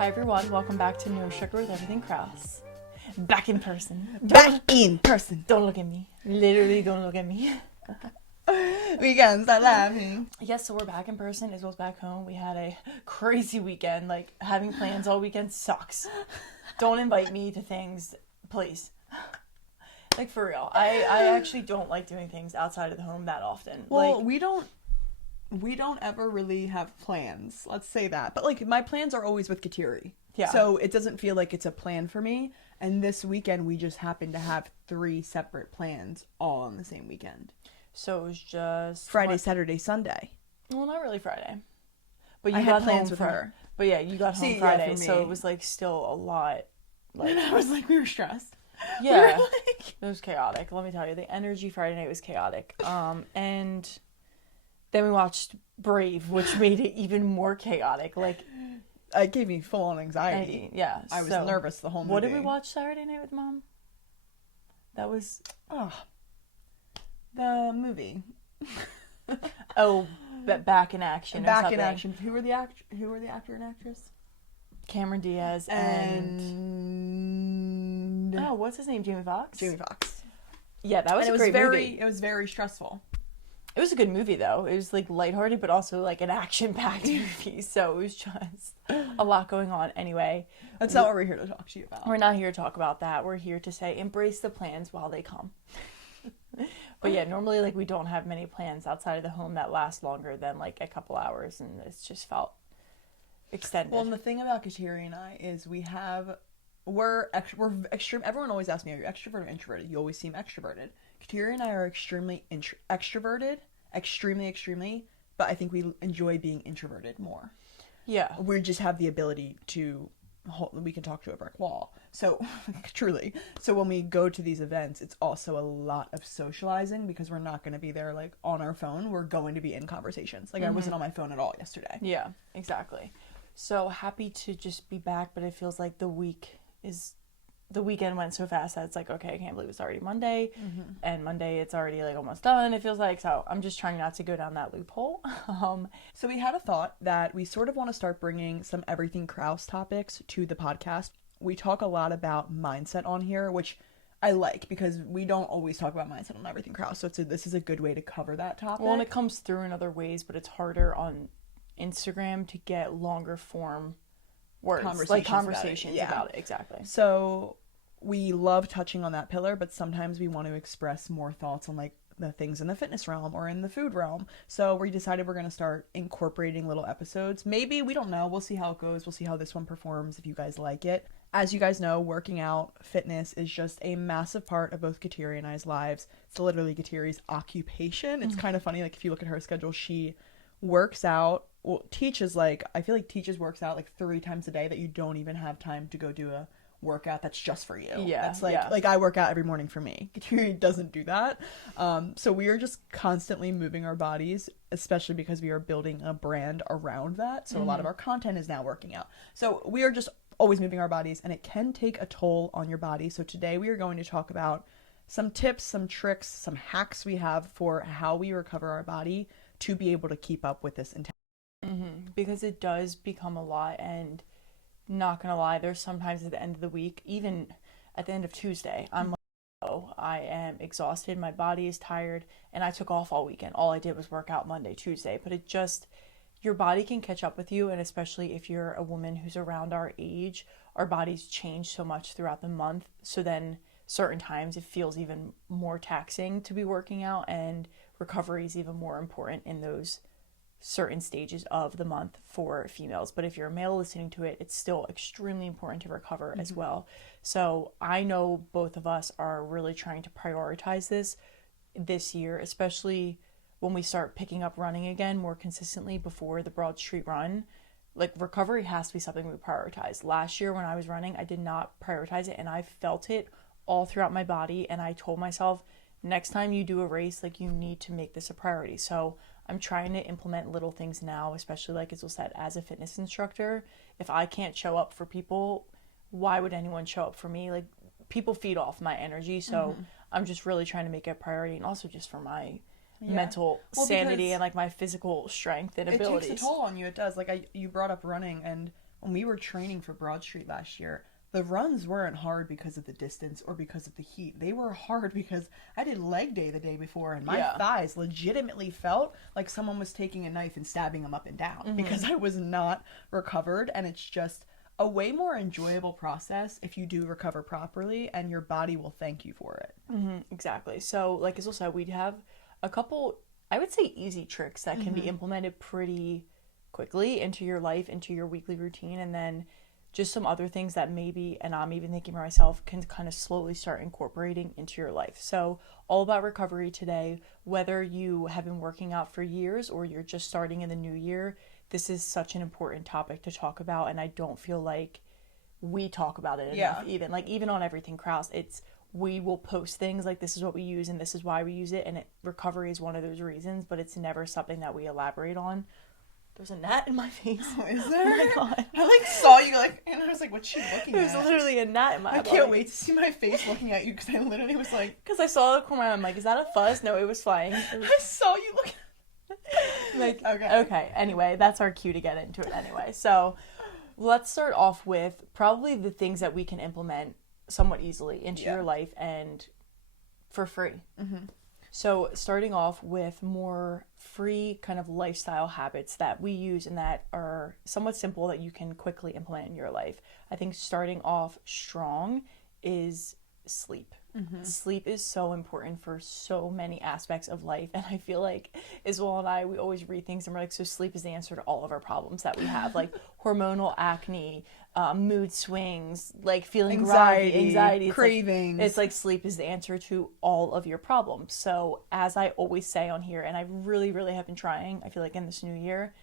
Hi everyone, welcome back to No Sugar with Everything Krause. Back in person. Back in person. Don't look at me. Literally don't look at me. We can't stop laughing. Yes, so we're back in person. Isabel's back home. We had a crazy weekend. Like, having plans all weekend sucks. Don't invite me to things, please. Like, for real. I actually don't like doing things outside of the home that often. Well, like, we don't ever really have plans. Let's say that. But like my plans are always with Kateri. Yeah. So it doesn't feel like it's a plan for me. And this weekend we just happened to have 3 separate plans all on the same weekend. so it was just... Friday, Saturday, Sunday. Well, not really Friday. But you I got had plans home with for her. But yeah, you got home See, yeah, Friday, for so me. it was like still a lot. Like, I was like, we were stressed. yeah, We were like... it was chaotic. Let me tell you, the energy Friday night was chaotic. And then we watched Brave, which made it even more chaotic. Like, It gave me full on anxiety. yeah, I was so, nervous the whole movie. What did we watch Saturday night with Mom? That was the movie. Back in Action. Or Back something. in Action. Who were the actor and actress? Cameron Diaz And what's his name? Jamie Foxx. Jamie Foxx. Yeah, that was And a great movie. It was very stressful. It was a good movie, though. It was, like, lighthearted, but also, like, an action-packed movie. So it was just a lot going on. Anyway. That's not what we're here to talk to you about. We're not here to talk about that. We're here to say, embrace the plans while they come. But, yeah, normally, like, we don't have many plans outside of the home that last longer than, like, a couple hours. And it's just felt extended. Well, and the thing about Kateri and I is we're extreme. Everyone always asks me, are you extroverted or introverted? You always seem extroverted. Kateri and I are extremely extroverted, extremely, but I think we enjoy being introverted more. Yeah. We just have the ability we can talk to a brick wall. So, truly. So when we go to these events, it's also a lot of socializing because we're not going to be there, like, on our phone. We're going to be in conversations. Like, I wasn't on my phone at all yesterday. Yeah, exactly. So happy to just be back, but it feels like the weekend went so fast that it's like, okay, I can't believe it's already Monday, and Monday it's already, like, almost done, it feels like. So I'm just trying not to go down that loophole. So we had a thought that we sort of want to start bringing some Everything Krause topics to the podcast. We talk a lot about mindset on here, which I like because we don't always talk about mindset on Everything Krause. So this is a good way to cover that topic. Well, and it comes through in other ways, but it's harder on Instagram to get longer form words, conversations about it. Exactly. So we love touching on that pillar, but sometimes we want to express more thoughts on, like, the things in the fitness realm or in the food realm. So we decided we're going to start incorporating little episodes. Maybe, we don't know. We'll see how it goes. We'll see how this one performs if you guys like it. As you guys know, working out, fitness is just a massive part of both Kateri and I's lives. It's literally Kateri's occupation. It's kind of funny. Like, if you look at her schedule, she works out. Well, I feel like teaches works out like 3 times a day that you don't even have time to go do a workout that's just for you. Yeah. That's like I work out every morning for me. Kateri doesn't do that. So we are just constantly moving our bodies, especially because we are building a brand around that. So a lot of our content is now working out. So we are just always moving our bodies, and it can take a toll on your body. So today we are going to talk about some tips, some tricks, some hacks we have for how we recover our body to be able to keep up with this intense. Because it does become a lot, and not gonna lie, there's sometimes at the end of the week, even at the end of Tuesday, I'm like, oh, I am exhausted, my body is tired, and I took off all weekend. All I did was work out Monday, Tuesday, but your body can catch up with you, and especially if you're a woman who's around our age, our bodies change so much throughout the month, so then certain times it feels even more taxing to be working out, and recovery is even more important in those certain stages of the month for females. But if you're a male listening to it, it's still extremely important to recover as well. So I know both of us are really trying to prioritize this year, especially when we start picking up running again more consistently before the Broad Street Run. Like, recovery has to be something we prioritize. Last year when I was running, I did not prioritize it, and I felt it all throughout my body, and I told myself, next time you do a race, like, you need to make this a priority. So I'm trying to implement little things now, especially, like Isabel said, as a fitness instructor. If I can't show up for people, why would anyone show up for me? Like, people feed off my energy, so I'm just really trying to make it a priority, and also just for my mental sanity and, like, my physical strength and abilities. It takes a toll on you. It does. Like, you brought up running, and when we were training for Broad Street last year, the runs weren't hard because of the distance or because of the heat. They were hard because I did leg day the day before, and my thighs legitimately felt like someone was taking a knife and stabbing them up and down because I was not recovered. And it's just a way more enjoyable process if you do recover properly, and your body will thank you for it. Exactly. So, like Isel said, we'd have a couple, I would say, easy tricks that can be implemented pretty quickly into your life, into your weekly routine, and then just some other things that maybe, and I'm even thinking for myself, can kind of slowly start incorporating into your life. So all about recovery today, whether you have been working out for years or you're just starting in the new year, this is such an important topic to talk about. And I don't feel like we talk about it enough. Even on Everything Krause, we will post things like this is what we use and this is why we use it. And recovery is one of those reasons, but it's never something that we elaborate on. There's a gnat in my face. Oh, is there? Oh my god. I saw you and I was like, what's she looking at? There's literally a gnat in my I can't wait to see my face looking at you because I literally was like... Because I saw the corner and I'm like, is that a fuzz? No, it was flying. I saw you looking like, okay. Anyway, that's our cue to get into it anyway. So let's start off with probably the things that we can implement somewhat easily into your life and for free. So starting off with more free kind of lifestyle habits that we use and that are somewhat simple that you can quickly implement in your life. I think starting off strong is sleep. Sleep is so important for so many aspects of life, and I feel like Isabel and I, we always read things and we're like, so sleep is the answer to all of our problems that we have, like hormonal acne, mood swings, like feeling anxiety, cravings. It's like sleep is the answer to all of your problems. So as I always say on here, and I really, really have been trying, I feel like in this new year,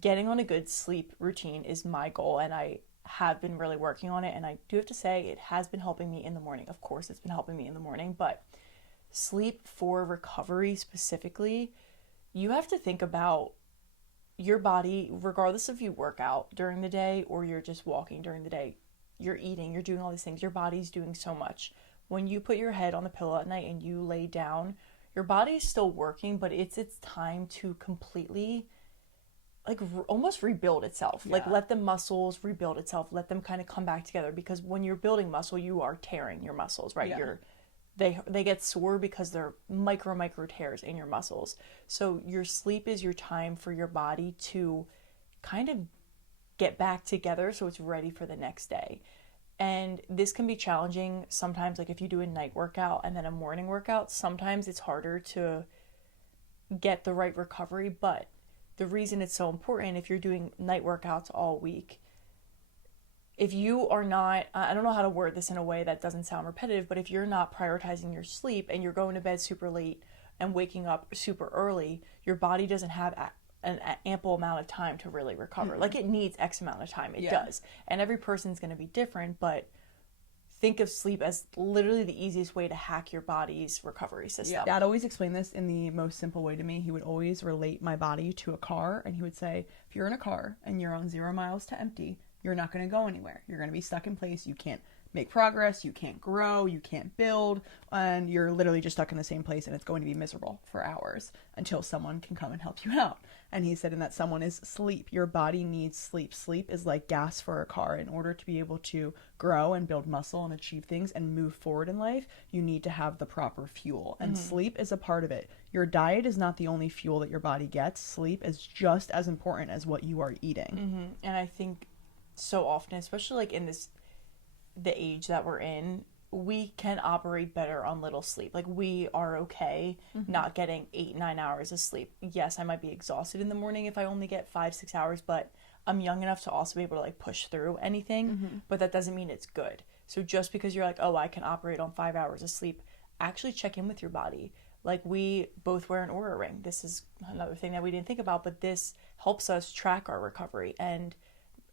getting on a good sleep routine is my goal, and I have been really working on it, and I do have to say it has been helping me in the morning. Of course, it's been helping me in the morning, but sleep for recovery specifically, you have to think about your body, regardless if you work out during the day or you're just walking during the day, you're eating, you're doing all these things, your body's doing so much. When you put your head on the pillow at night and you lay down, your body's still working, but it's time to completely almost rebuild itself. Like let the muscles rebuild itself, let them kind of come back together, because when you're building muscle, you are tearing your muscles, right? They get sore because they're micro tears in your muscles. So your sleep is your time for your body to kind of get back together so it's ready for the next day. And this can be challenging sometimes, like if you do a night workout and then a morning workout, sometimes it's harder to get the right recovery. But the reason it's so important, if you're doing night workouts all week, if you are not, I don't know how to word this in a way that doesn't sound repetitive, but if you're not prioritizing your sleep and you're going to bed super late and waking up super early, your body doesn't have an ample amount of time to really recover. Like it needs X amount of time. It does. And every person's going to be different, but think of sleep as literally the easiest way to hack your body's recovery system. Dad always explained this in the most simple way to me. He would always relate my body to a car, and he would say, if you're in a car and you're on 0 miles to empty, you're not going to go anywhere. You're going to be stuck in place. You can't make progress. You can't grow. You can't build. And you're literally just stuck in the same place, and it's going to be miserable for hours until someone can come and help you out. And he said, and that someone is sleep. Your body needs sleep. Sleep is like gas for a car. In order to be able to grow and build muscle and achieve things and move forward in life, you need to have the proper fuel. And sleep is a part of it. Your diet is not the only fuel that your body gets. Sleep is just as important as what you are eating. And I think so often, especially like in the age that we're in, we can operate better on little sleep. Like we are okay not getting 8-9 hours of sleep. Yes, I might be exhausted in the morning if I only get 5-6 hours, but I'm young enough to also be able to like push through anything, but that doesn't mean it's good. So just because you're like, oh, I can operate on 5 hours of sleep, actually check in with your body. Like we both wear an Oura ring. This is another thing that we didn't think about, but this helps us track our recovery, and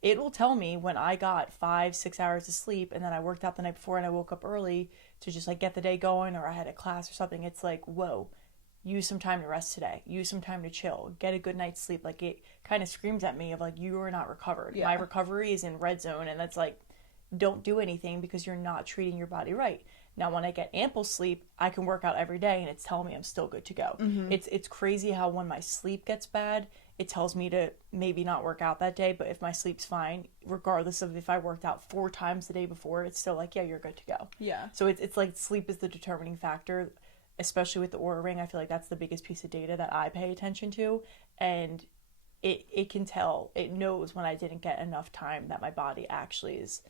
it will tell me when I got 5-6 hours of sleep and then I worked out the night before and I woke up early to just like get the day going, or I had a class or something. It's like, whoa, use some time to rest today. Use some time to chill. Get a good night's sleep. Like it kind of screams at me of like, you are not recovered. My recovery is in red zone, and that's like, don't do anything because you're not treating your body right. Now, when I get ample sleep, I can work out every day and it's telling me I'm still good to go. It's crazy how when my sleep gets bad, it tells me to maybe not work out that day, but if my sleep's fine, regardless of if I worked out 4 times the day before, it's still like, yeah, you're good to go. Yeah. So it's like sleep is the determining factor, especially with the Oura Ring. I feel like that's the biggest piece of data that I pay attention to, and it can tell, it knows when I didn't get enough time that my body actually is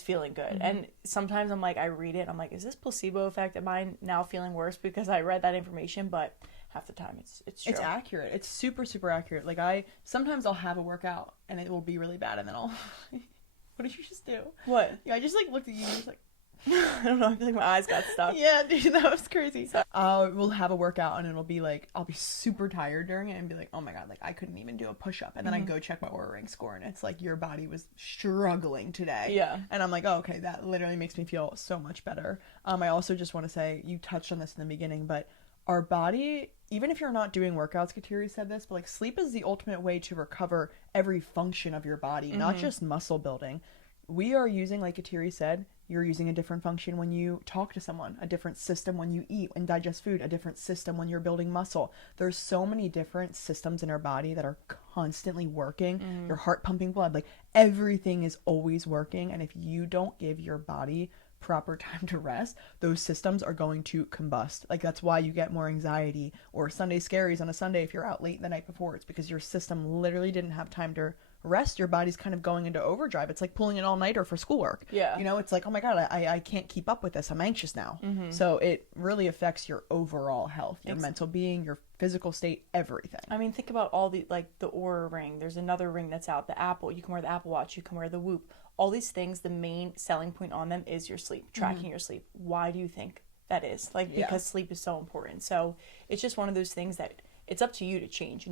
feeling good. And sometimes I'm like, I read it, I'm like, is this placebo effect? Am I now feeling worse because I read that information? But half the time it's true. It's accurate. It's super, super accurate. Like sometimes I'll have a workout and it will be really bad and then I'll, what did you just do? What? Yeah, I just like looked at you and was like, I don't know, I feel like my eyes got stuck. yeah, dude, that was crazy. We'll have a workout and it'll be like, I'll be super tired during it and be like, oh my God, like I couldn't even do a push-up. And then I go check my Oura Ring score and it's like, your body was struggling today. Yeah. And I'm like, oh, okay, that literally makes me feel so much better. I also just want to say, you touched on this in the beginning, but our body, even if you're not doing workouts, Kateri said this, but like sleep is the ultimate way to recover every function of your body, not just muscle building. We are using, like Kateri said, you're using a different function when you talk to someone, a different system when you eat and digest food, a different system when you're building muscle. There's so many different systems in our body that are constantly working. Your heart pumping blood, like everything is always working. And if you don't give your body proper time to rest, those systems are going to combust. Like that's why you get more anxiety or Sunday scaries on a Sunday if you're out late the night before. It's because your system literally didn't have time to rest. Your body's kind of going into overdrive. It's like pulling an all-nighter for schoolwork. Yeah. You know, it's like, oh my God, I can't keep up with this. I'm anxious now. So it really affects your overall health, your mental being, your physical state, everything. I mean, think about all the, like the Oura Ring. There's another ring that's out, the Apple. You can wear the Apple Watch. You can wear the Whoop. All these things, the main selling point on them is your sleep, tracking your sleep. Why do you think that is? Like, because sleep is so important. So it's just one of those things that it's up to you to change.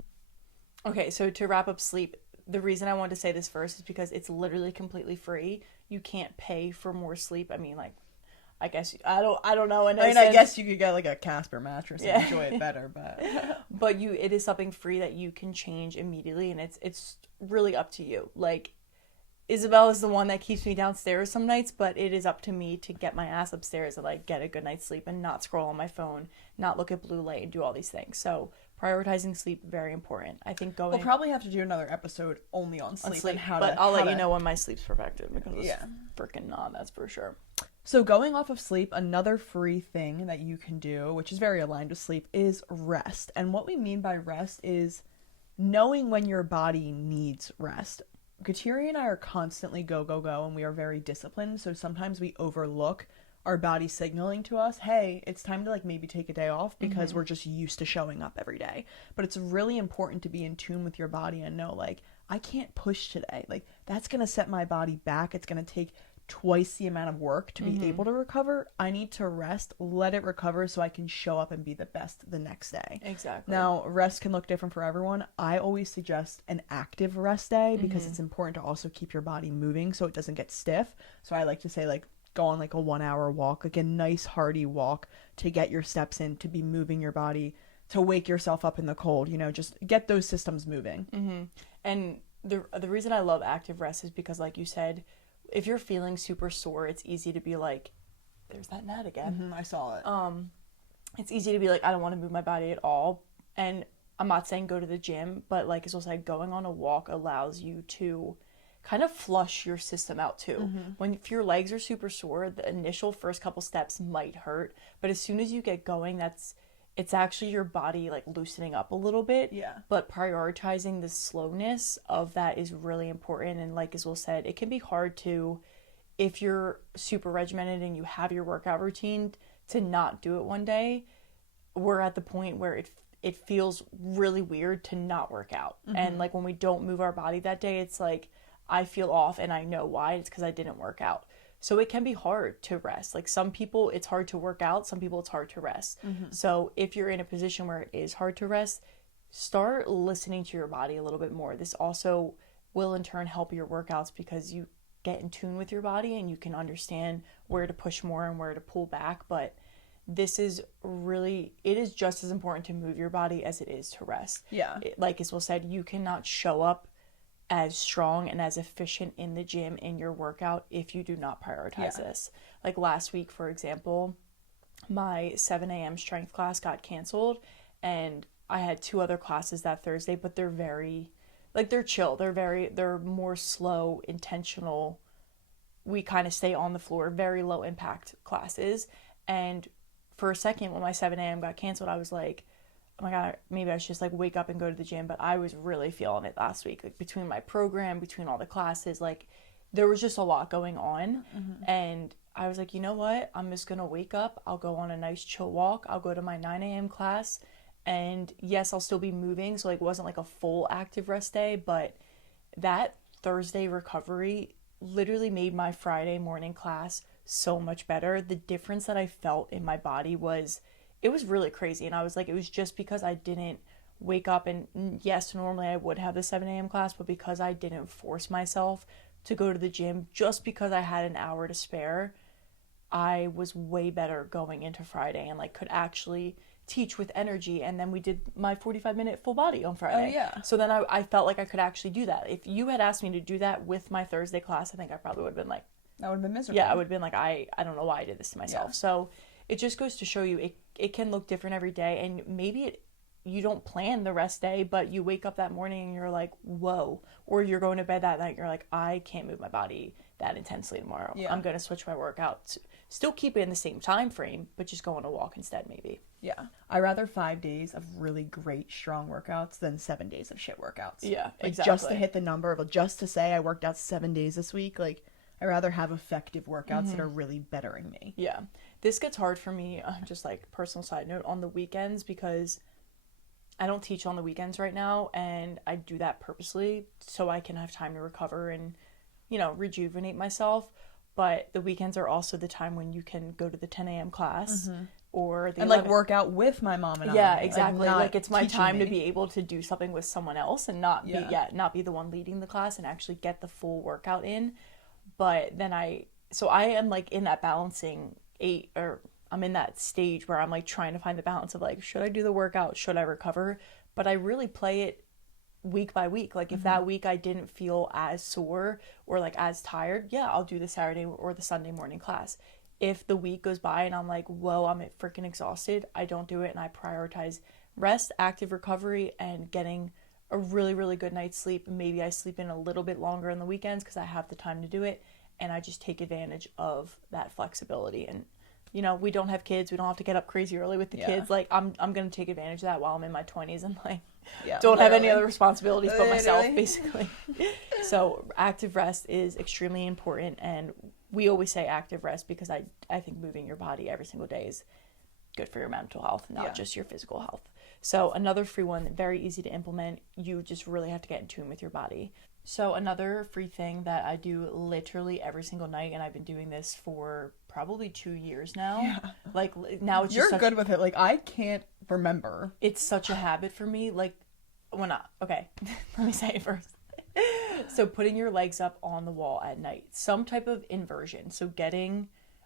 Okay, so to wrap up sleep, the reason I wanted to say this first is because it's literally completely free. You can't pay for more sleep. I mean, like, I guess I don't know. I guess you could get like a Casper mattress and enjoy it better, but it is something free that you can change immediately, and it's really up to you. Like, Isabel is the one that keeps me downstairs some nights, but it is up to me to get my ass upstairs and like get a good night's sleep and not scroll on my phone, not look at blue light and do all these things. So prioritizing sleep, very important. I think we'll probably have to do another episode only on sleep and how but I'll let you know when my sleep's perfected because it's freaking not, that's for sure. So going off of sleep, another free thing that you can do, which is very aligned with sleep, is rest. And what we mean by rest is knowing when your body needs rest. Kateri and I are constantly go, and we are very disciplined. So sometimes we overlook our body signaling to us, hey, it's time to like maybe take a day off because we're just used to showing up every day. But it's really important to be in tune with your body and know like, I can't push today. Like that's going to set my body back. It's going to take twice the amount of work to be able to recover. I need to rest, let it recover so I can show up and be the best the next day. Exactly. Now, rest can look different for everyone. I always suggest an active rest day because it's important to also keep your body moving so it doesn't get stiff. So I like to say like go on like a 1 hour walk, like a nice hearty walk to get your steps in, to be moving your body, to wake yourself up in the cold, you know, just get those systems moving. And the reason I love active rest is because like you said, if you're feeling super sore, it's easy to be like, there's that gnat again. I saw it. It's easy to be like, I don't want to move my body at all. And I'm not saying go to the gym, but like as well said, going on a walk allows you to kind of flush your system out too. If your legs are super sore, the initial first couple steps might hurt, but as soon as you get going, it's actually your body like loosening up a little bit. Yeah. But prioritizing the slowness of that is really important. And like as Will said, it can be hard to, if you're super regimented and you have your workout routine, to not do it one day. We're at the point where it feels really weird to not work out. And like when we don't move our body that day, it's like I feel off and I know why. It's because I didn't work out. So it can be hard to rest. Like some people, it's hard to work out. Some people, it's hard to rest. So if you're in a position where it is hard to rest, start listening to your body a little bit more. This also will in turn help your workouts because you get in tune with your body and you can understand where to push more and where to pull back. But this is really, it is just as important to move your body as it is to rest. Yeah. Like as Will said, you cannot show up as strong and as efficient in the gym in your workout if you do not prioritize this. Like last week, for example, my 7 a.m. strength class got canceled, and I had 2 other classes that Thursday, but they're very, like, they're chill. They're more slow, intentional. We kind of stay on the floor, very low impact classes. And for a second, when my 7 a.m. got canceled, I was like, oh my God, maybe I should just like wake up and go to the gym. But I was really feeling it last week, like between my program, between all the classes, like there was just a lot going on. And I was like, you know what? I'm just going to wake up. I'll go on a nice chill walk. I'll go to my 9 a.m. class. And yes, I'll still be moving. So like, it wasn't like a full active rest day, but that Thursday recovery literally made my Friday morning class so much better. The difference that I felt in my body was, it was really crazy. And I was like, it was just because I didn't wake up, and yes, normally I would have the 7 a.m. class, but because I didn't force myself to go to the gym just because I had an hour to spare, I was way better going into Friday and like could actually teach with energy. And then we did my 45-minute full body on Friday. Oh, yeah. So then I felt like I could actually do that. If you had asked me to do that with my Thursday class, I think I probably would have been like, that would have been miserable. yeah, I would have been like, I don't know why I did this to myself. Yeah. So it just goes to show you it can look different every day. And maybe you don't plan the rest day, but you wake up that morning and you're like, whoa. Or you're going to bed that night and you're like, I can't move my body that intensely tomorrow. Yeah. I'm going to switch my workout. Still keep it in the same time frame, but just go on a walk instead, maybe. Yeah. I rather 5 days of really great, strong workouts than 7 days of shit workouts. Yeah, like, exactly. Just to hit the number of, just to say I worked out 7 days this week, like, I rather have effective workouts that are really bettering me. Yeah. This gets hard for me, just like personal side note, on the weekends, because I don't teach on the weekends right now, and I do that purposely so I can have time to recover and, you know, rejuvenate myself. But the weekends are also the time when you can go to the 10 a.m. class or the and 11... like work out with my mom and I. Yeah, exactly. Like it's my time me. to be able to do something with someone else and not be the one leading the class and actually get the full workout in. But then I am like in that I'm in that stage where I'm like trying to find the balance of like, should I do the workout? Should I recover? But I really play it week by week. Like if that week I didn't feel as sore or like as tired, yeah, I'll do the Saturday or the Sunday morning class. If the week goes by and I'm like, whoa, I'm freaking exhausted, I don't do it, and I prioritize rest, active recovery, and getting a really, really good night's sleep. Maybe I sleep in a little bit longer on the weekends because I have the time to do it, and I just take advantage of that flexibility. And you know, we don't have kids, we don't have to get up crazy early with the kids. Like I'm gonna take advantage of that while I'm in my 20s and like don't have any other responsibilities but myself, basically. So active rest is extremely important, and we always say active rest because I think moving your body every single day is good for your mental health, not just your physical health. So another free one, very easy to implement. You just really have to get in tune with your body. So another free thing that I do literally every single night, and I've been doing this for probably 2 years now. Yeah. Like now it's just You're good with it. Like I can't remember. It's such a habit for me. Like okay, let me say it first. So putting your legs up on the wall at night, some type of inversion. So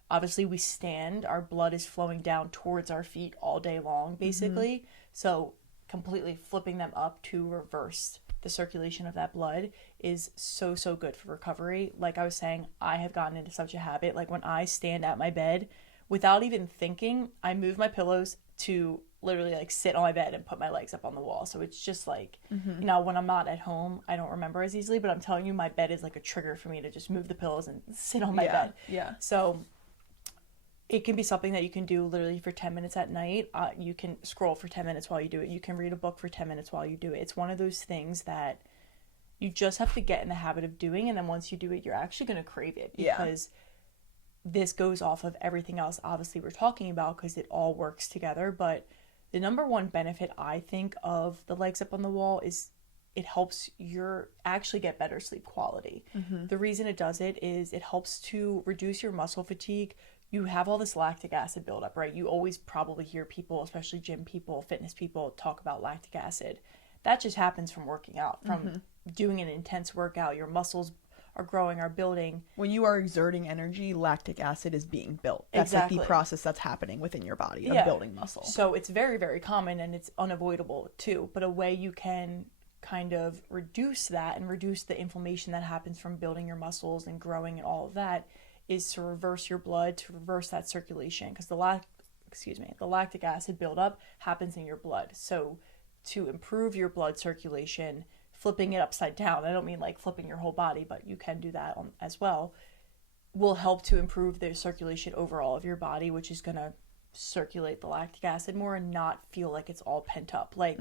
obviously we stand, our blood is flowing down towards our feet all day long, basically. So completely flipping them up to reverse the circulation of that blood is so, so good for recovery. Like I was saying, I have gotten into such a habit. Like when I stand at my bed, without even thinking, I move my pillows to literally like sit on my bed and put my legs up on the wall. So it's just like, you know, when I'm not at home, I don't remember as easily, but I'm telling you, my bed is like a trigger for me to just move the pillows and sit on my bed. Yeah. So it can be something that you can do literally for 10 minutes at night. You can scroll for 10 minutes while you do it. You can read a book for 10 minutes while you do it. It's one of those things that you just have to get in the habit of doing. And then once you do it, you're actually going to crave it, because this goes off of everything else obviously we're talking about, because it all works together. But the number one benefit I think of the legs up on the wall is it helps you actually get better sleep quality. The reason it does it is it helps to reduce your muscle fatigue. You have all this lactic acid buildup, right? You always probably hear people, especially gym people, fitness people, talk about lactic acid. That just happens from working out, from doing an intense workout. Your muscles are growing, are building. When you are exerting energy, lactic acid is being built. That's like the process that's happening within your body of building muscle. So it's very, very common, and it's unavoidable too. But a way you can kind of reduce that and reduce the inflammation that happens from building your muscles and growing and all of that is to reverse your blood, to reverse that circulation, because the lactic acid buildup happens in your blood. So to improve your blood circulation, flipping it upside down, I don't mean like flipping your whole body, but you can do that as well, will help to improve the circulation overall of your body, which is going to circulate the lactic acid more and not feel like it's all pent up. Like,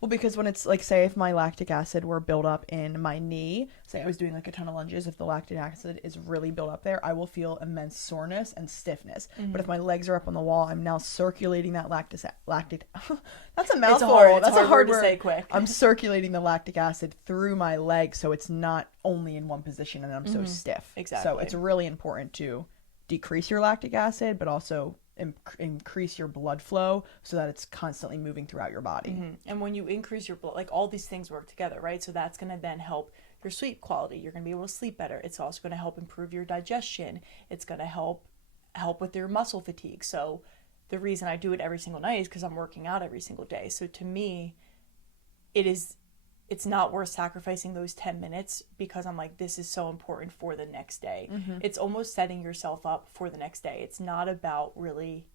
well, because when it's like, say if my lactic acid were built up in my knee, say I was doing like a ton of lunges, if the lactic acid is really built up there, I will feel immense soreness and stiffness. But if my legs are up on the wall, I'm now circulating that lactic that's a mouthful. That's a hard word to say quick. I'm circulating the lactic acid through my legs, so it's not only in one position and I'm so stiff. Exactly. So it's really important to decrease your lactic acid, but also increase your blood flow so that it's constantly moving throughout your body. And when you increase your blood, like all these things work together, right? So that's going to then help your sleep quality. You're going to be able to sleep better. It's also going to help improve your digestion. It's going to help with your muscle fatigue. So the reason I do it every single night is because I'm working out every single day. So to me, it's not worth sacrificing those 10 minutes because I'm like, this is so important for the next day. It's almost setting yourself up for the next day. It's not about really,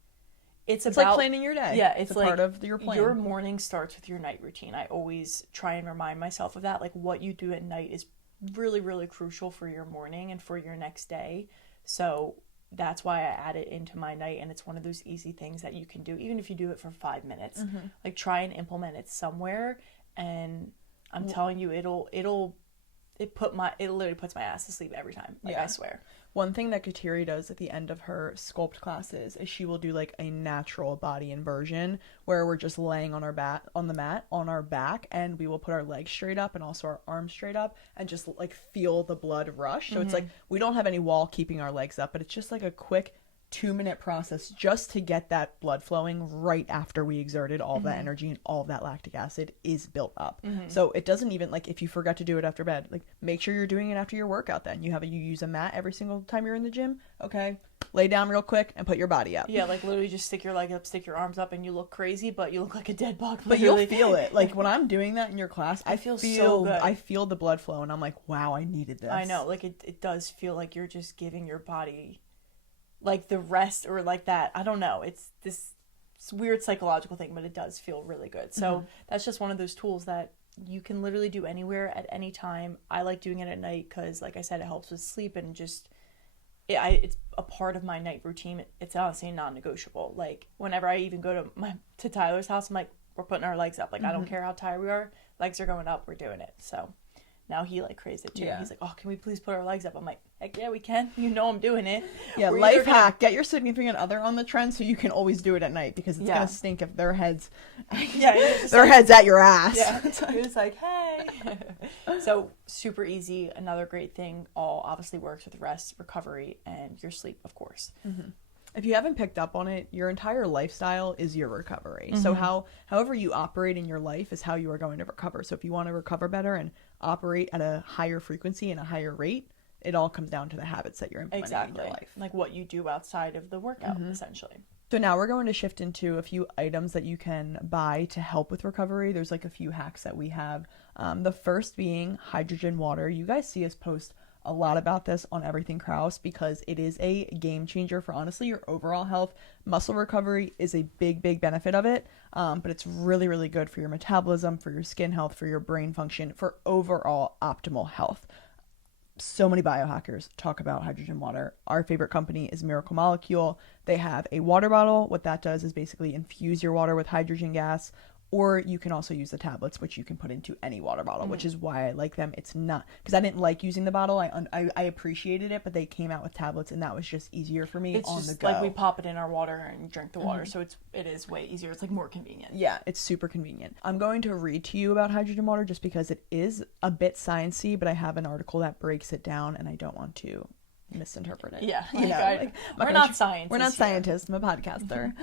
it's about like planning your day. Yeah, it's a like part of your plan. Your morning starts with your night routine. I always try and remind myself of that. Like what you do at night is really, really crucial for your morning and for your next day. So that's why I add it into my night, and it's one of those easy things that you can do, even if you do it for 5 minutes. Like try and implement it somewhere, and I'm telling you, it literally puts my ass to sleep every time. Like, I swear. One thing that Kateri does at the end of her sculpt classes is she will do like a natural body inversion where we're just laying on the mat on our back, and we will put our legs straight up and also our arms straight up and just like feel the blood rush. So it's like we don't have any wall keeping our legs up, but it's just like a quick 2-minute process just to get that blood flowing right after we exerted all of that energy and all of that lactic acid is built up. So it doesn't even, like, if you forget to do it after bed, like, make sure you're doing it after your workout. Then you use a mat every single time you're in the gym. Okay, lay down real quick and put your body up. Yeah, like literally just stick your leg up, stick your arms up, and you look crazy, but you look like a dead bug. But you'll feel it. Like when I'm doing that in your class, I feel so good. I feel the blood flow, and I'm like, wow, I needed this. I know, like it does feel like you're just giving your body like the rest, or like that. I don't know. It's this weird psychological thing, but it does feel really good. So that's just one of those tools that you can literally do anywhere at any time. I like doing it at night because, like I said, it helps with sleep, and just it's a part of my night routine. It's honestly non-negotiable. Like whenever I even go to Tyler's house, I'm like, we're putting our legs up. Like I don't care how tired we are, legs are going up. We're doing it. So now he like crazed it too. Yeah. He's like, oh, can we please put our legs up? I'm like, heck yeah, we can. You know I'm doing it. Yeah, life hack. Get your significant other on the trend so you can always do it at night, because it's going to stink if their heads heads at your ass. Yeah, you're just like, hey. So super easy. Another great thing, all obviously works with rest, recovery, and your sleep, of course. If you haven't picked up on it, your entire lifestyle is your recovery. So however you operate in your life is how you are going to recover. So if you want to recover better and operate at a higher frequency and a higher rate, it all comes down to the habits that you're implementing in your life. Like what you do outside of the workout, essentially. So now we're going to shift into a few items that you can buy to help with recovery. There's like a few hacks that we have. The first being hydrogen water. You guys see us post a lot about this on Everything Krause because it is a game changer for honestly your overall health. Muscle recovery is a big benefit of it, but it's really, really good for your metabolism, for your skin health, for your brain function, for overall optimal health. So many biohackers talk about hydrogen water. Our favorite company is Miracle Molecule. They have a water bottle. What that does is basically infuse your water with hydrogen gas, or you can also use the tablets, which you can put into any water bottle, which is why I like them. It's not, because I didn't like using the bottle. I appreciated it, but they came out with tablets, and that was just easier for me on the go. Like we pop it in our water and drink the water, so it is way easier. It's like more convenient. Yeah, it's super convenient. I'm going to read to you about hydrogen water just because it is a bit sciencey, but I have an article that breaks it down, and I don't want to misinterpret it. Yeah, we're not scientists. We're not scientists. I'm a podcaster.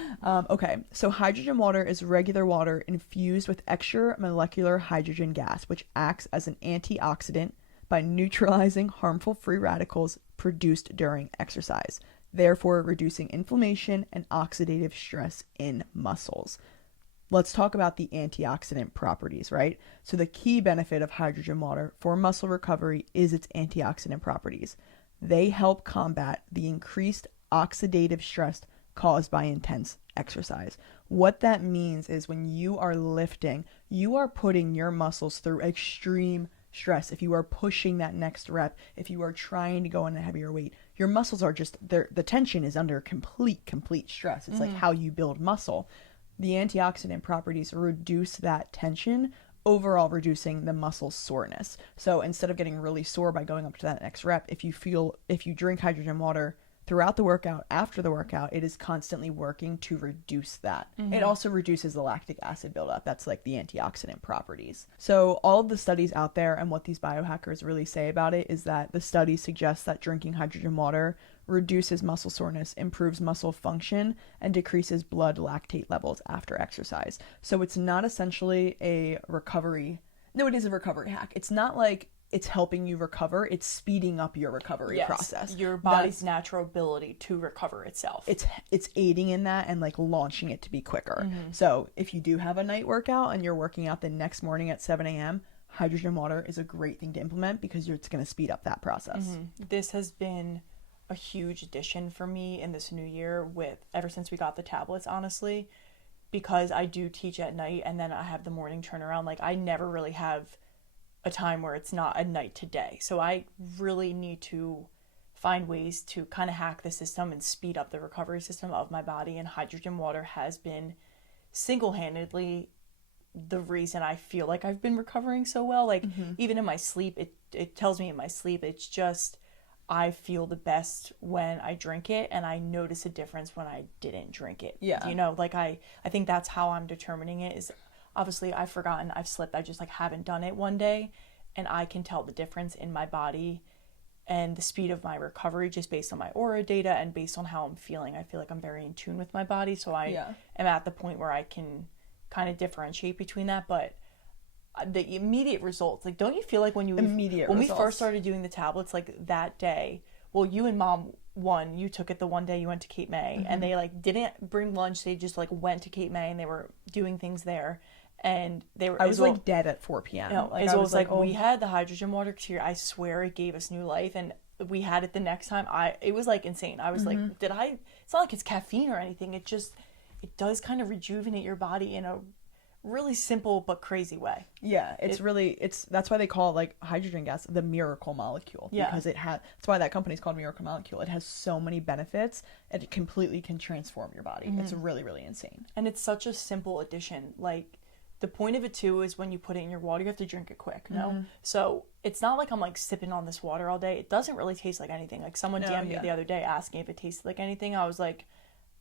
Okay, so hydrogen water is regular water infused with extramolecular hydrogen gas, which acts as an antioxidant by neutralizing harmful free radicals produced during exercise, therefore reducing inflammation and oxidative stress in muscles. let's talk about the antioxidant properties, right? So the key benefit of hydrogen water for muscle recovery is its antioxidant properties. They help combat the increased oxidative stress caused by intense exercise. What that means is when you are lifting, you are putting your muscles through extreme stress. If you are pushing that next rep, if you are trying to go in a heavier weight, your muscles are just there. The tension is under complete stress. It's like how you build muscle. The antioxidant properties reduce that tension, overall reducing the muscle soreness. So instead of getting really sore by going up to that next rep, if you drink hydrogen water throughout the workout, after the workout, it is constantly working to reduce that. It also reduces the lactic acid buildup. That's like the antioxidant properties. So all of the studies out there and what these biohackers really say about it is that the studies suggest that drinking hydrogen water reduces muscle soreness, improves muscle function, and decreases blood lactate levels after exercise. So it's not essentially a recovery. No, it is a recovery hack. It's not like it's helping you recover, it's speeding up your recovery process. Your body's natural ability to recover itself. It's aiding in that and like launching it to be quicker. So if you do have a night workout and you're working out the next morning at 7 a.m., hydrogen water is a great thing to implement because it's going to speed up that process. This has been a huge addition for me in this new year ever since we got the tablets, honestly, because I do teach at night and then I have the morning turnaround. Like I never really have a time where it's not a night to day. So I really need to find ways to kind of hack the system and speed up the recovery system of my body. And hydrogen water has been single-handedly the reason I feel like I've been recovering so well. Like even in my sleep, it tells me in my sleep, it's just, I feel the best when I drink it, and I notice a difference when I didn't drink it. Yeah. You know, like I think that's how I'm determining it is, obviously I've forgotten, I've slipped, I just like haven't done it one day, and I can tell the difference in my body and the speed of my recovery just based on my aura data and based on how I'm feeling. I feel like I'm very in tune with my body, so I am at the point where I can kind of differentiate between that. But the immediate results, like, don't you feel like when we first started doing the tablets, like that day, well, you and Mom, you took it the one day you went to Cape May, and they like didn't bring lunch, they just like went to Cape May and they were doing things there. And I was like dead at 4 p.m. No, like, I was like, we had the hydrogen water here. I swear it gave us new life, and we had it the next time. It was like insane. I was like, it's not like it's caffeine or anything. It does kind of rejuvenate your body in a really simple but crazy way. Yeah, that's why they call it, like, hydrogen gas the miracle molecule. Yeah, because that's why that company's called Miracle Molecule. It has so many benefits, and it completely can transform your body. It's really, really insane. And it's such a simple addition. Like, the point of it too is when you put it in your water, you have to drink it quick, no? So it's not like I'm like sipping on this water all day. It doesn't really taste like anything. Like someone DM'd me the other day asking if it tasted like anything. I was like,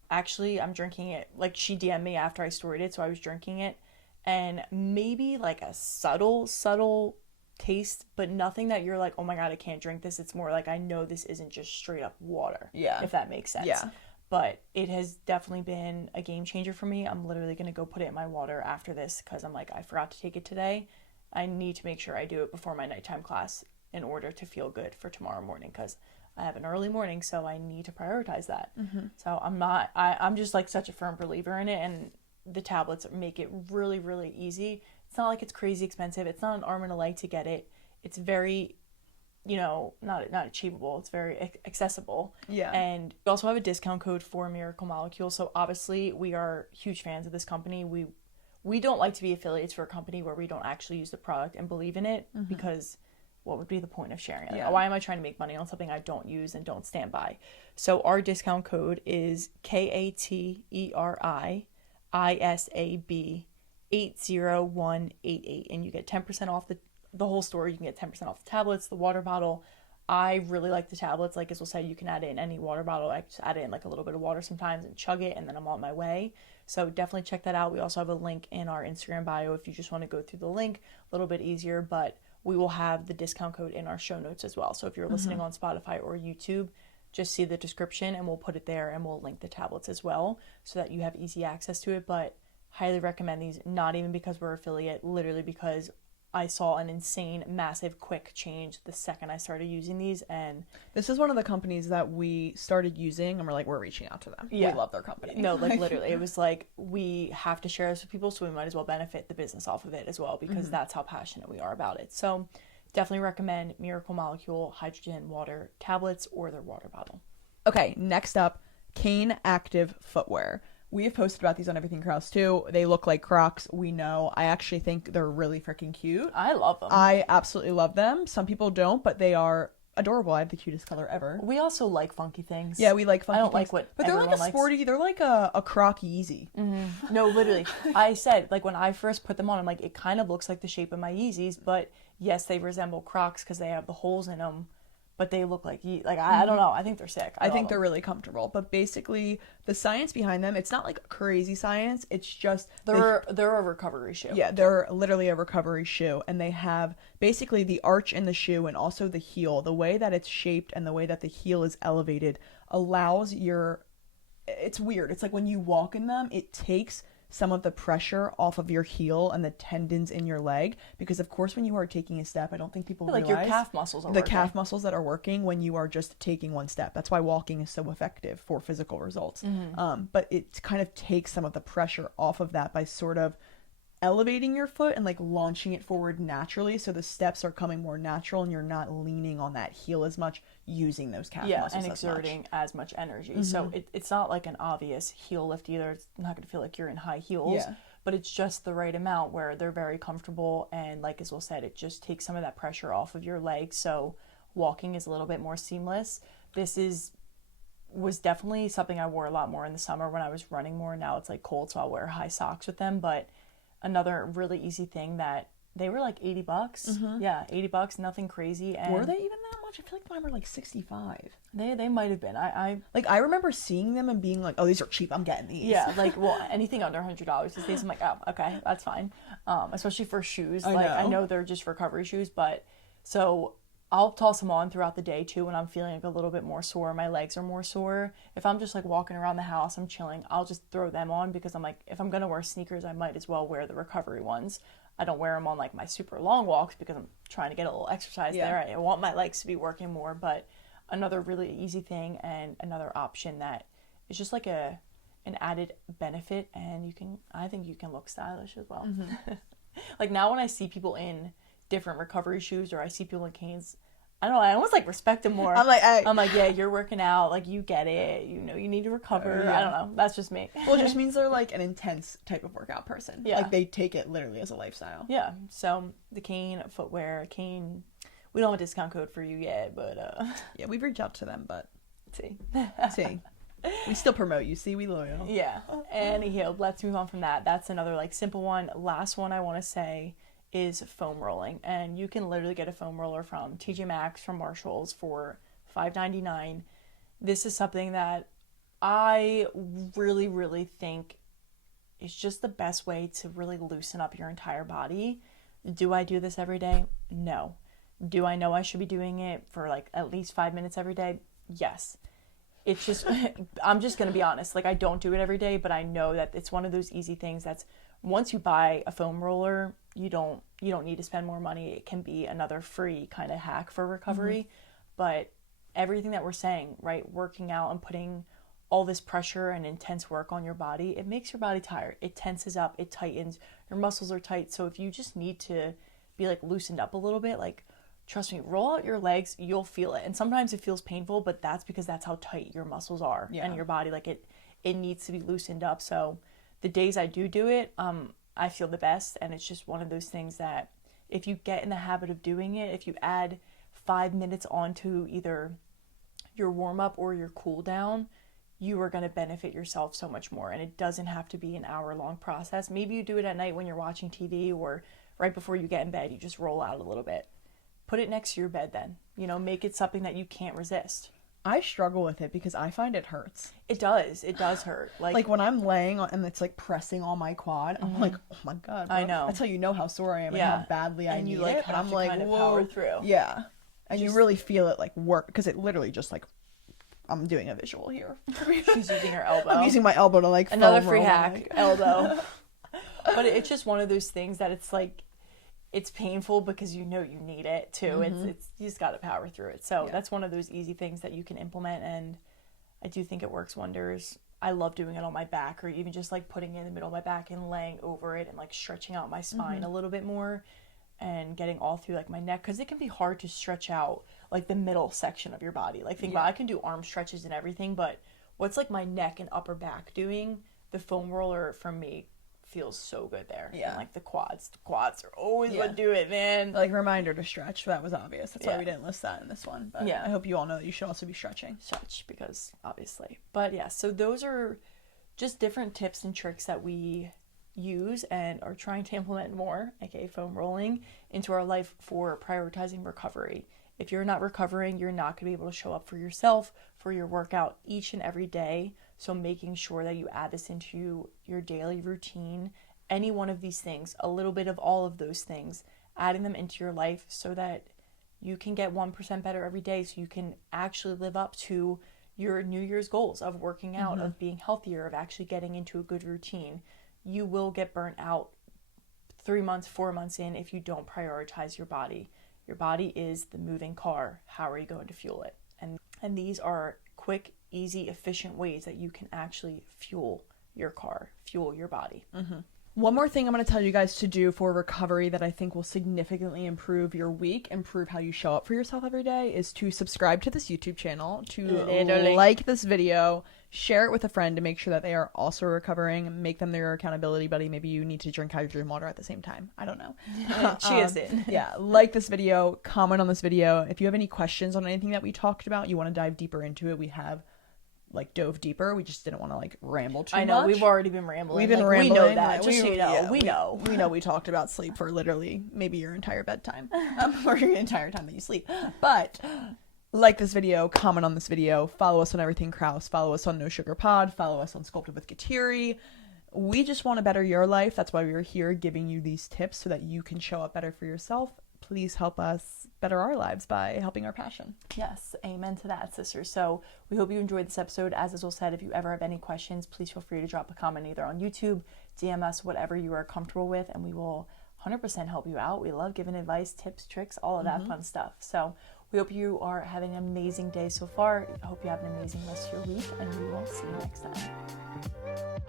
actually, I'm drinking it. Like, she DM'd me after I stored it, so I was drinking it. And maybe like a subtle taste, but nothing that you're like, oh my God, I can't drink this. It's more like, I know this isn't just straight up water. Yeah. If that makes sense. Yeah. But it has definitely been a game changer for me. I'm literally going to go put it in my water after this because I'm like, I forgot to take it today. I need to make sure I do it before my nighttime class in order to feel good for tomorrow morning because I have an early morning, so I need to prioritize that. So I'm just like such a firm believer in it, and the tablets make it really, really easy. It's not like it's crazy expensive. It's not an arm and a leg to get it. It's very, not achievable. It's very accessible. Yeah. And we also have a discount code for Miracle Molecule. So obviously we are huge fans of this company. We don't like to be affiliates for a company where we don't actually use the product and believe in it because what would be the point of sharing it? Like, why am I trying to make money on something I don't use and don't stand by? So our discount code is KATERIISAB 80188, and you get 10% off the whole store. You can get 10% off the tablets, the water bottle. I really like the tablets. Like Isabel said, you can add it in any water bottle. I just add it in like a little bit of water sometimes and chug it, and then I'm on my way. So definitely check that out. We also have a link in our Instagram bio if you just want to go through the link. A little bit easier, but we will have the discount code in our show notes as well. So if you're listening on Spotify or YouTube, just see the description and we'll put it there, and we'll link the tablets as well so that you have easy access to it. But highly recommend these, not even because we're affiliate, literally because I saw an insane, massive, quick change the second I started using these. And this is one of the companies that we started using, and we're like, we're reaching out to them. Yeah. We love their company. No, like literally, it was like, we have to share this with people, so we might as well benefit the business off of it as well, because that's how passionate we are about it. So definitely recommend Miracle Molecule hydrogen water tablets or their water bottle. Okay, next up, Kane Active Footwear. We have posted about these on Everything Krause too. They look like Crocs. We know. I actually think they're really freaking cute. I love them. I absolutely love them. Some people don't, but they are adorable. I have the cutest color ever. We also like funky things. Yeah, we like funky things. I don't like what but they're like a sporty, they're like a Croc Yeezy. Mm-hmm. No, literally. I said, like, when I first put them on, I'm like, it kind of looks like the shape of my Yeezys, but yes, they resemble Crocs because they have the holes in them. But they look like, I don't know. I think they're sick. I think they're really comfortable. But basically, the science behind them, it's not like crazy science. It's just... They're a recovery shoe. Yeah, they're literally a recovery shoe. And they have basically the arch in the shoe and also the heel. The way that it's shaped and the way that the heel is elevated allows your... It's weird. It's like when you walk in them, it takes some of the pressure off of your heel and the tendons in your leg, because of course when you are taking a step, I don't think people realize your calf muscles are the working. Calf muscles that are working when you are just taking one step. That's why walking is so effective for physical results. But it kind of takes some of the pressure off of that by sort of elevating your foot and like launching it forward naturally, so the steps are coming more natural and you're not leaning on that heel as much, using those calf muscles and exerting as much energy. So it's not like an obvious heel lift either. It's not going to feel like you're in high heels, but it's just the right amount where they're very comfortable, and like as Will said, it just takes some of that pressure off of your legs, so walking is a little bit more seamless. This was definitely something I wore a lot more in the summer when I was running more. Now it's like cold, so I'll wear high socks with them, but another really easy thing that they were like $80. Yeah, $80, nothing crazy. And were they even that much? I feel like mine were like 65. They might have been. I remember seeing them and being like, oh, these are cheap, I'm getting these. Yeah, like, well, anything under $100 these days, I'm like, oh, okay, that's fine. Especially for shoes. I know they're just recovery shoes, but so I'll toss them on throughout the day too when I'm feeling like a little bit more sore, my legs are more sore. If I'm just like walking around the house, I'm chilling, I'll just throw them on, because I'm like, if I'm gonna wear sneakers, I might as well wear the recovery ones. I don't wear them on like my super long walks because I'm trying to get a little exercise there. I want my legs to be working more. But another really easy thing and another option that is just like an added benefit, and I think you can look stylish as well. Like now when I see people in different recovery shoes, or I see people in Canes, I don't know, I almost like respect them more. I'm like, yeah, you're working out, like you get it, you know, you need to recover. I don't know, that's just me. Well, it just means they're like an intense type of workout person. Yeah, like they take it literally as a lifestyle. Yeah, so the Kane footwear, Kane, we don't have a discount code for you yet, but yeah, we've reached out to them, but see we still promote you. See, we loyal. Yeah. Anyhow, let's move on from that. That's another like simple one. Last one I want to say is foam rolling, and you can literally get a foam roller from TJ Maxx, from Marshalls for $5.99. This is something that I really, really think is just the best way to really loosen up your entire body. Do I do this every day? No. Do I know I should be doing it for like at least 5 minutes every day? Yes. It's just, I'm just going to be honest. Like, I don't do it every day, but I know that it's one of those easy things that's, once you buy a foam roller, you don't need to spend more money. It can be another free kind of hack for recovery. But everything that we're saying, right, working out and putting all this pressure and intense work on your body, it makes your body tired. It tenses up, it tightens, your muscles are tight. So if you just need to be like loosened up a little bit, like, trust me, roll out your legs, you'll feel it. And sometimes it feels painful, but that's because that's how tight your muscles are and your body. Like it needs to be loosened up. So the days I do it, I feel the best. And it's just one of those things that if you get in the habit of doing it, if you add 5 minutes onto either your warm up or your cool down, you are going to benefit yourself so much more. And it doesn't have to be an hour-long process. Maybe you do it at night when you're watching TV, or right before you get in bed, you just roll out a little bit. Put it next to your bed then. You know, make it something that you can't resist. I struggle with it because I find it hurts. It does. It does hurt. Like when I'm laying and it's like pressing on my quad, I'm like, oh my God, bro. I know. That's how you know how sore I am and how badly I need it. And I'm like, kind of power through. Yeah. And you really feel it like work, because it literally just like, I'm doing a visual here. She's using her elbow. I'm using my elbow to like another free hack, elbow. But it's just one of those things that it's like, it's painful because you know you need it too. It's you just got to power through it. So that's one of those easy things that you can implement, and I do think it works wonders. I love doing it on my back, or even just like putting it in the middle of my back and laying over it and like stretching out my spine a little bit more and getting all through like my neck, because it can be hard to stretch out like the middle section of your body. Like think about, I can do arm stretches and everything, but what's like my neck and upper back doing, the foam roller for me feels so good there. And like the quads are always what do it, man. Like reminder to stretch. That was obvious. That's why we didn't list that in this one. But I hope you all know that you should also be stretching. Stretch, because obviously. But yeah, so those are just different tips and tricks that we use and are trying to implement more, aka foam rolling, into our life for prioritizing recovery. If you're not recovering, you're not going to be able to show up for yourself, for your workout each and every day. So making sure that you add this into your daily routine, any one of these things, a little bit of all of those things, adding them into your life so that you can get 1% better every day, so you can actually live up to your New Year's goals of working out, of being healthier, of actually getting into a good routine. You will get burnt out 3 months, 4 months in if you don't prioritize your body. Your body is the moving car. How are you going to fuel it? And these are quick, easy, efficient ways that you can actually fuel your car, fuel your body. One more thing I'm going to tell you guys to do for recovery that I think will significantly improve your week, improve how you show up for yourself every day, is to subscribe to this YouTube channel, to like this video, share it with a friend to make sure that they are also recovering, make them their accountability buddy. Maybe you need to drink hydrogen water at the same time. I don't know. Cheers in. Yeah, like this video, comment on this video. If you have any questions on anything that we talked about, you want to dive deeper into it, we have like dove deeper. We just didn't want to like ramble too much. I know, we've already been rambling. We've been like, rambling. We know that. Just we, so you know, yeah, we know. We know we talked about sleep for literally maybe your entire bedtime. Or your entire time that you sleep. But like this video, comment on this video, follow us on everything Krause, follow us on No Sugar Pod, follow us on Sculpted with Kateri. We just want to better your life. That's why we're here giving you these tips so that you can show up better for yourself. Please help us better our lives by helping our passion. Yes, amen to that, sisters. So we hope you enjoyed this episode. As Isabel said, if you ever have any questions, please feel free to drop a comment either on YouTube, DM us, whatever you are comfortable with, and we will 100% help you out. We love giving advice, tips, tricks, all of that fun stuff. So we hope you are having an amazing day so far. I hope you have an amazing rest of your week, and we will see you next time.